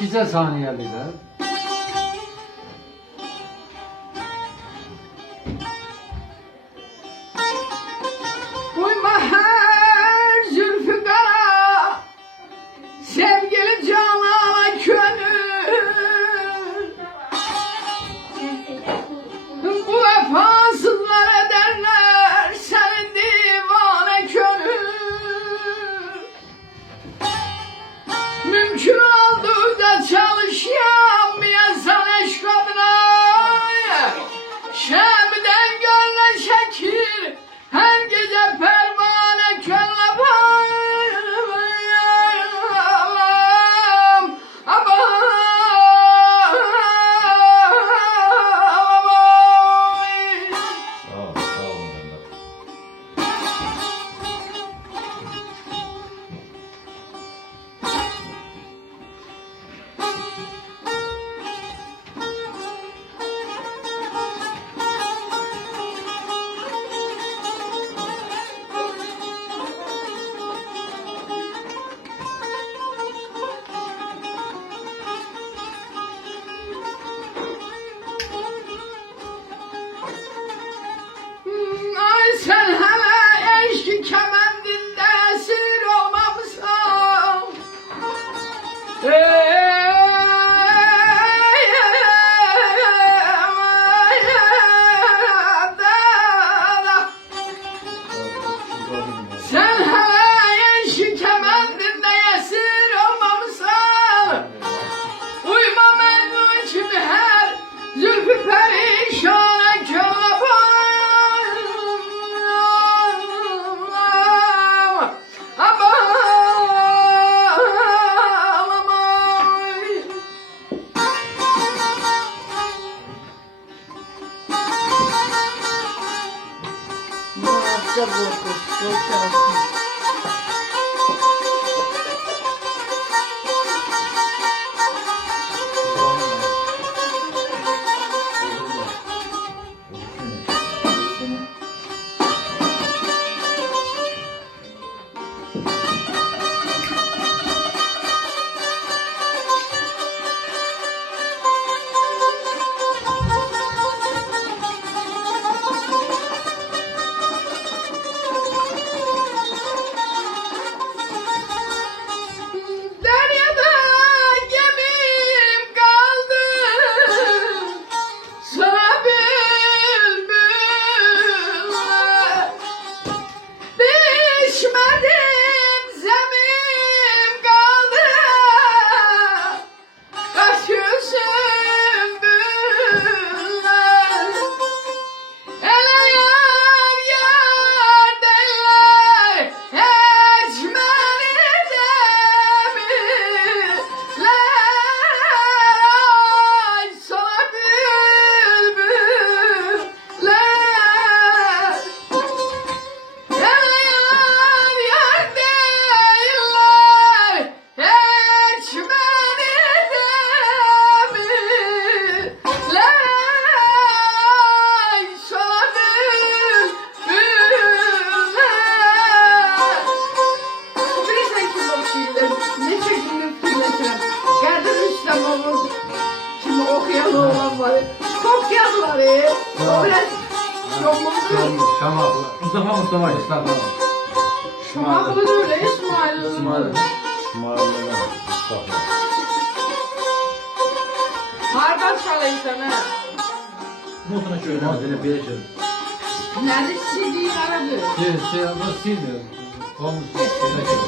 İkişer saniyelikler. Uyma her zülfü kara, sevgili canana gönül. Bu vefasızlar ederler senin divane gönül. Mümkün olduğunda çalışamayasan eşk adına, Şem'den gönle çekir her gece pervane könle bayram. Aman. Sağ ol, sağ olun. Ay sen hele eşki kemendinde esir olmamışsan. Sen hele eşki kemendinde esir olmamışsan. Uyma memnun kimi her zülfü perişan köle Deryada gemim kaldı, sana bülbüller. Düşmedim zemim kaldı, kaçıyorsun büller. Ele yar yar derler, eçmeni demirler. Sana bülbüller. Ele yar yar derler, eçmeni demirler. Sana bülbüller. Bilirsen ki bu şiirleri ne çekimini dinletirem. Geldim üstten olur. Şimdi okuyan oğlan var. Kopyadılar ya. Öyle yolumdu. Şamaklı. Mustafa Mustafa. Şumaklı da öyle İsmail. İsmail. Mustafa. Hardan çalayım sana. Notuna şöyle. Mazine bir şey. Nerede CD'yi aradı? Şey ama silmiyor. Komut silek yok.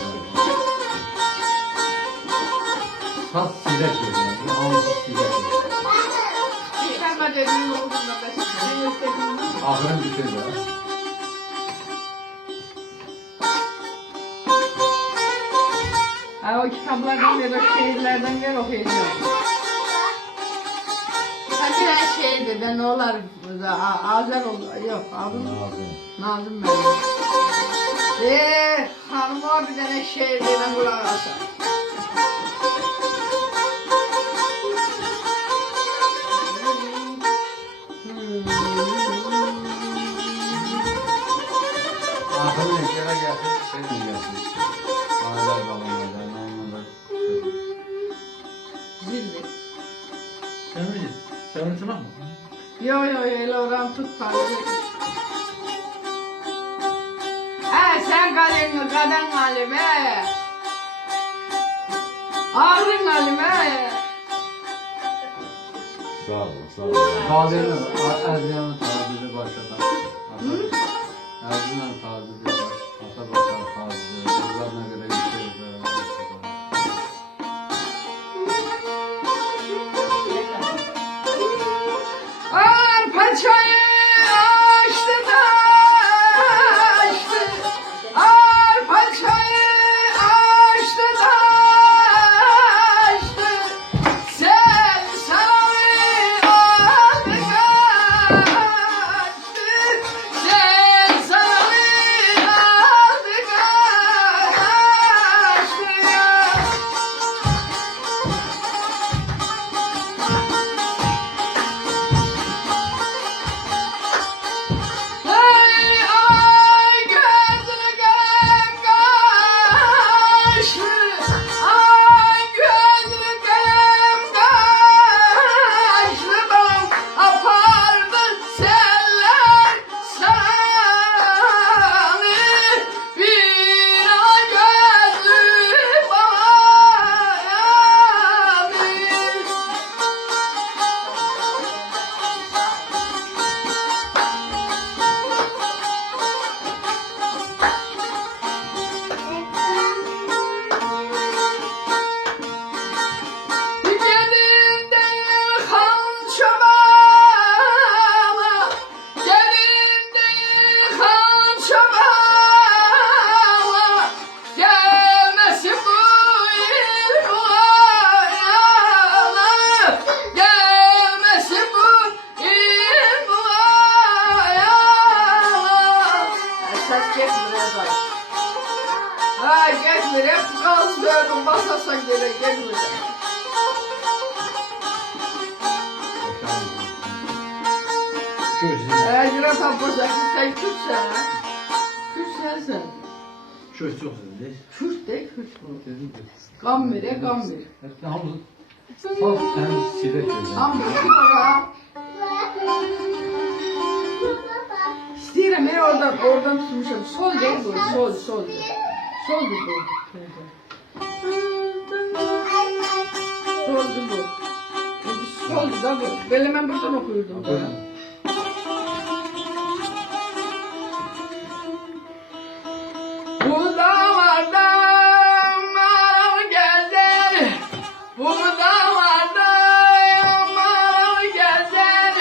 Saz silek yok. Hamsız silek yok. Çıkarma dediğin olduğunda ben size gösterdim. Ahırın bir şey var. Ha, o kitaplardan ya da şehirlerden gel okuyacağım. Ha bir her şeydi ben ne olar Azer oldu. Yok adım Nazım benim. Hanıma bir tane şehirden kulak asar. Ahırın eşyara gelsin. Şey mi gelsin? Mahaller balonlardan, onlardan. Sen unutma mı? Yo öyle oran tut tanrı. Sen kadın halime. Ağrın halime. Sağ ol, sağ ol. Tazeli, Erzincan'ın tazeli başladı. Erzincan tazeli başladı. Atabakar tazeli. Kızlarına göre geçiyoruz. Paçayı açtı da açtı. Paçayı açtı da açtı. Sen sarayı aldı kaçtı. Sen sarayı aldı kaçtı. Ay gözlü kaşlı, ay gözlü kaşlı bal apardı seller sana bir ay gözlü bayanı. Gelin değil han çobana, gelin değil han çobana, gelmesin bu il bu ayağına, gelmesin bu il bu ayağına. Ses geçmiyor bak. Ha geçmiyor, hep gaz verdim, basasak gerek geçmiyor. Şöyle sizin. Gira tapacak sen Kürtsen ha? Kürtsen sen. Şöyle çok sizin değil. Kürt de Kürt bu. Dedim ki. Gammire gammir. Yalnız sal sen size söyle. Gammir baba. İsteyirəm beni oradan tutmuşum. Sol değil bu, sol. Sol bu. Soldu bu. Soldu da bu. Böyle ben buradan okuyordum. Bu damardan maral gezer, bu damardan maral gezer.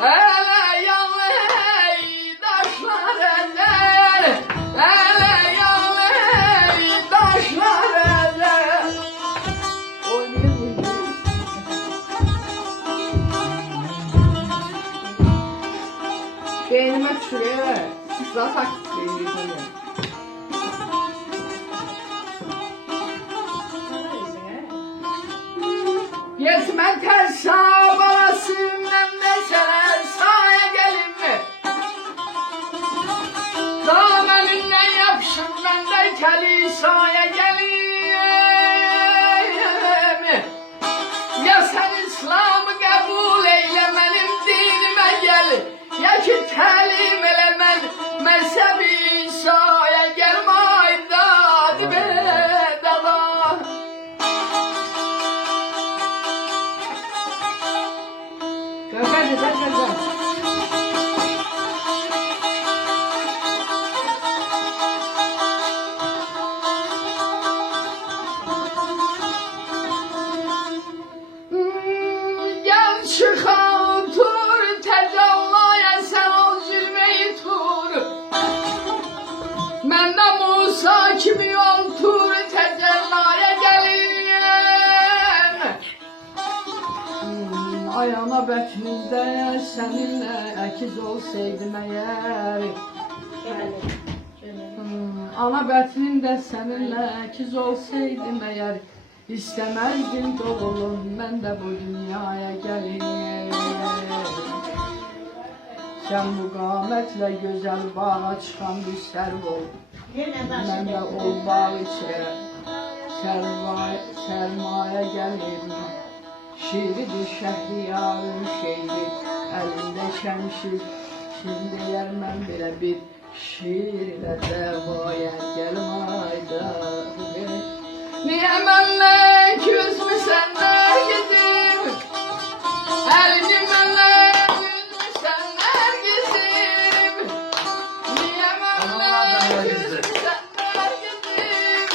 Hele yanlı taşlar ezer, hele yanlı taşlar ezer. Oynayalım. Beynime şuraya zaten beynime. Yetmen ters sağ balasından mesela sağa gelin mi? Damenimden yapışın ben de keli sağa gelin mi? Ya sen İslam'ı kabul eyle benim dinime gel. Ya ki telim ele ben mezhebi sağa gelme ayda bedava. Gel. Gel çıkan tur tecallaya sen ol zülmeyi tur. Ben de Musa kimi ol tur tecallaya gelin. Ay ana bətnində səninlə əkiz olsaydım əgər. Ana bətnində səninlə əkiz olsaydım əgər. İstəməzdim doğulum mən də bu dünyaya gəlim. Sən bu qamətlə gözəl bağa çıxan bir sərv ol. Mən də ol bağ içə sərmaya gəlim. Şiiridir Şehriyar'ın şehri, elinde şemşir. Şimdi yermem bile bir şiirle devoyer gelmaydı. Niye benle küs mü senler gidip? Elini benle küs mü senler gidip? Niye benle küs mü senler gidip?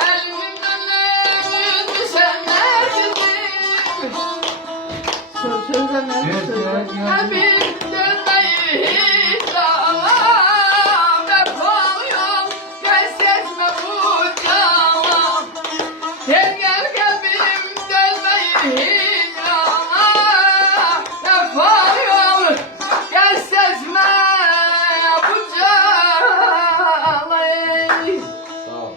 Elini benle küs mü senler gidip? Sözüne ne sözüne? Habib dönmeyi hiç ağlam. Yapamıyorum, pes etme bu cevap. Gel gel kalbim dönmeyi hiç ağlam. Yapamıyorum, pes etme bu cevap. Sağ ol.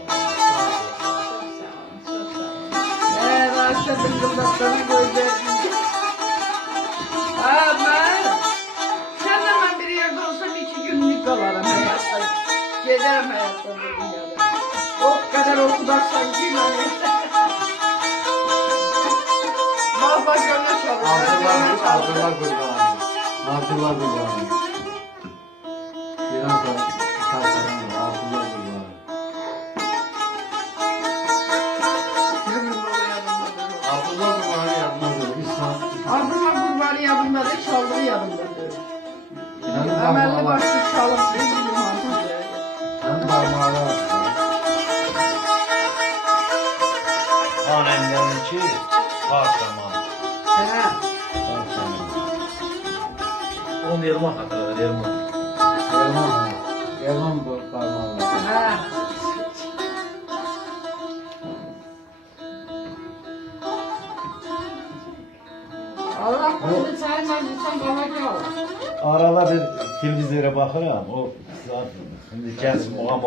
Başladım kızaklarını gözlerim. Ben sen hemen bir yerde olsam 2 günlük kalarım hayatta. Gelirim hayatta bu dünyada. O kadar okudak sanki hani. Baba gönle çalıyor. Abdullah Gurbanı. Abdullah Gurbanı. Biraz da kalkalım. Abdullah Gurbanı. Abdullah Gurbanı yapmadı. Abdullah Gurbanı yanımdadır, çaldığı yanımdadır. İnanın Emelli parmağına. başlı çalıp bir bilim altında. İnanın parmağına. Annemden içi parçaman. He. Parçaman. Onu yerime kadar yerime. Erman. Erman bu parmağına. He. Allah koyunu saymazsan bana kal. Arada bir televizyona bakıram. O zaten şimdi kendisi muham